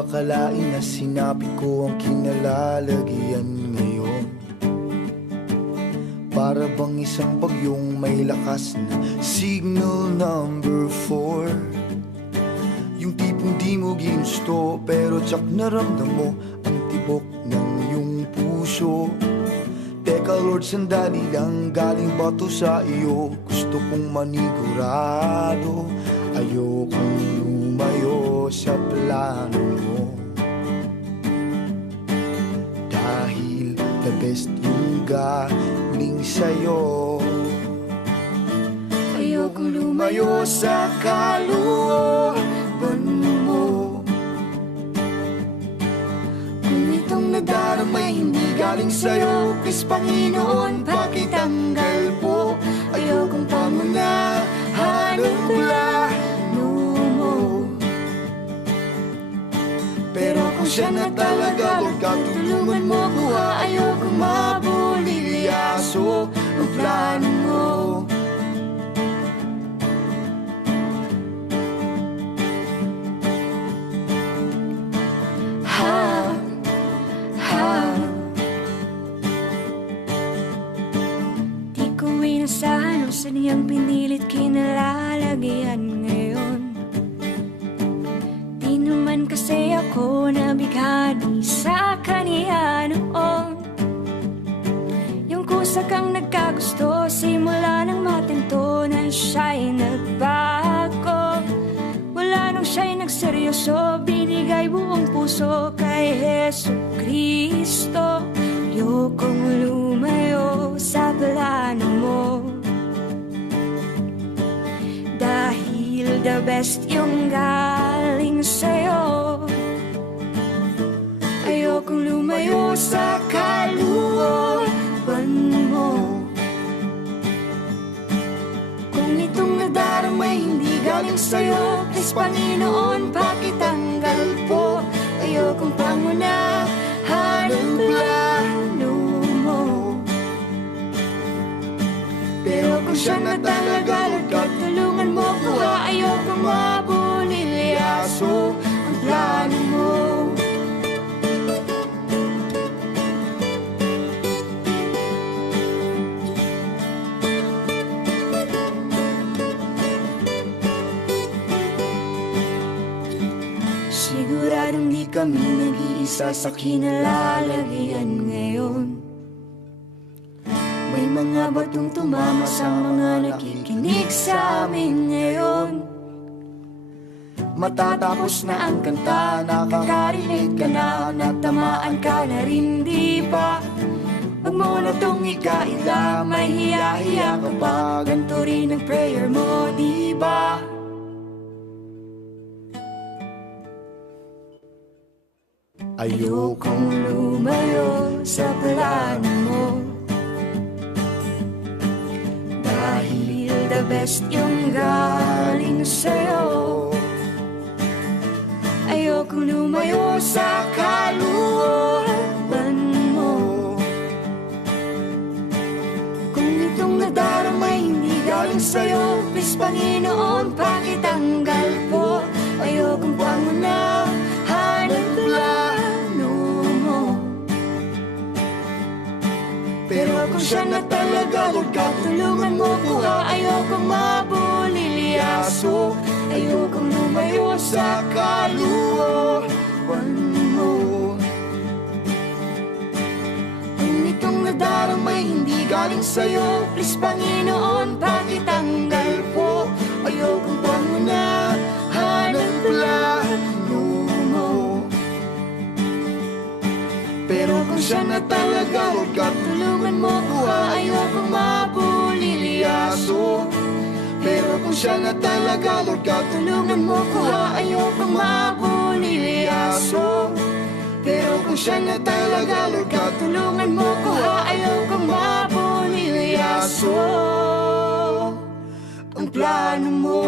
akalain na sinabi ko ang kinalalagyan ngayon? Para bang isang bagyong may lakas na signal number 4. Yung tipong di mo ginusto pero tsak naramdam mo ang tibok ng iyong puso. Teka Lord, sandali lang, galing ba to sa iyo? Gusto kong manigurado, ayokong lumayo sa plano mo. Dahil the best yung galing sa'yo. Ayokong lumayo sa kalooban mo. Kung itong nadaramay hindi galing sa'yo, please Panginoon, pakitanggal po. Ayokong pangunahan ang plano mo. Pero kung siya na talaga, Lord God, tulungan mo ko ha. Ayokong mabulilyaso ang plano mo. Inasahan o sa niyang pinilit kinalalagyan ngayon. Di naman kasi ako nabighani sa kaniya noon. Yung kusa kang nagkagusto simula nang matinto na siya'y nagbago. Mula nung siya'y nagseryoso, binigay buong puso kay Jesucristo. Ayokong lumayo sa plano mo. Dahil the best yung galing sa'yo. Ayokong lumayo sa kalooban mo. Kung itong nadaramay hindi galing sa'yo, please Panginoon, pakitanggal po. Ayokong pangunahan ang plano mo. Pero kung siya na talaga, Lord God, tulungan mo ko ha. Ayokong mabulilyaso ang plano mo. Siguradong di kami nag-iisa sa kinalalagyan ngayon. May mga batong tumama sa mga nakikinig sa amin ngayon. Matatapos na ang kanta, nakakarinig ka na, natamaan ka na rin, di ba? Wag mo na tong ikaila, may hiya-hiya ka pa, ganito rin ang prayer mo, di ba? Ayokong lumayo sa plano mo. Dahil the best yung galing sa'yo. Ayokong lumayo sa kalooban mo. Kung itong nadaramay hindi galing sa'yo, please Panginoon, pakitanggal po. Ayokong pangunahan ang plano mo. Pero kung siya na talaga, Lord God, tulungan mo ko ha. Ayokong mabulilyaso, ayokong lumayo sa kalooban mo. Kung itong nadaramay hindi galing sa'yo, please Panginoon, pakitanggal po. Ayokong pangunahan ang plano mo. Pero kung siya na talaga, Lord God, tulungan mo ko ha. Ayokong mabulilyaso. Pero kung siya na talaga, Lord God, tulungan mo ko ha. Ayokong mabulilyaso. Pero kung siya na talaga, Lord God, tulungan mo ko ha. Ayokong mabulilyaso ang plano mo.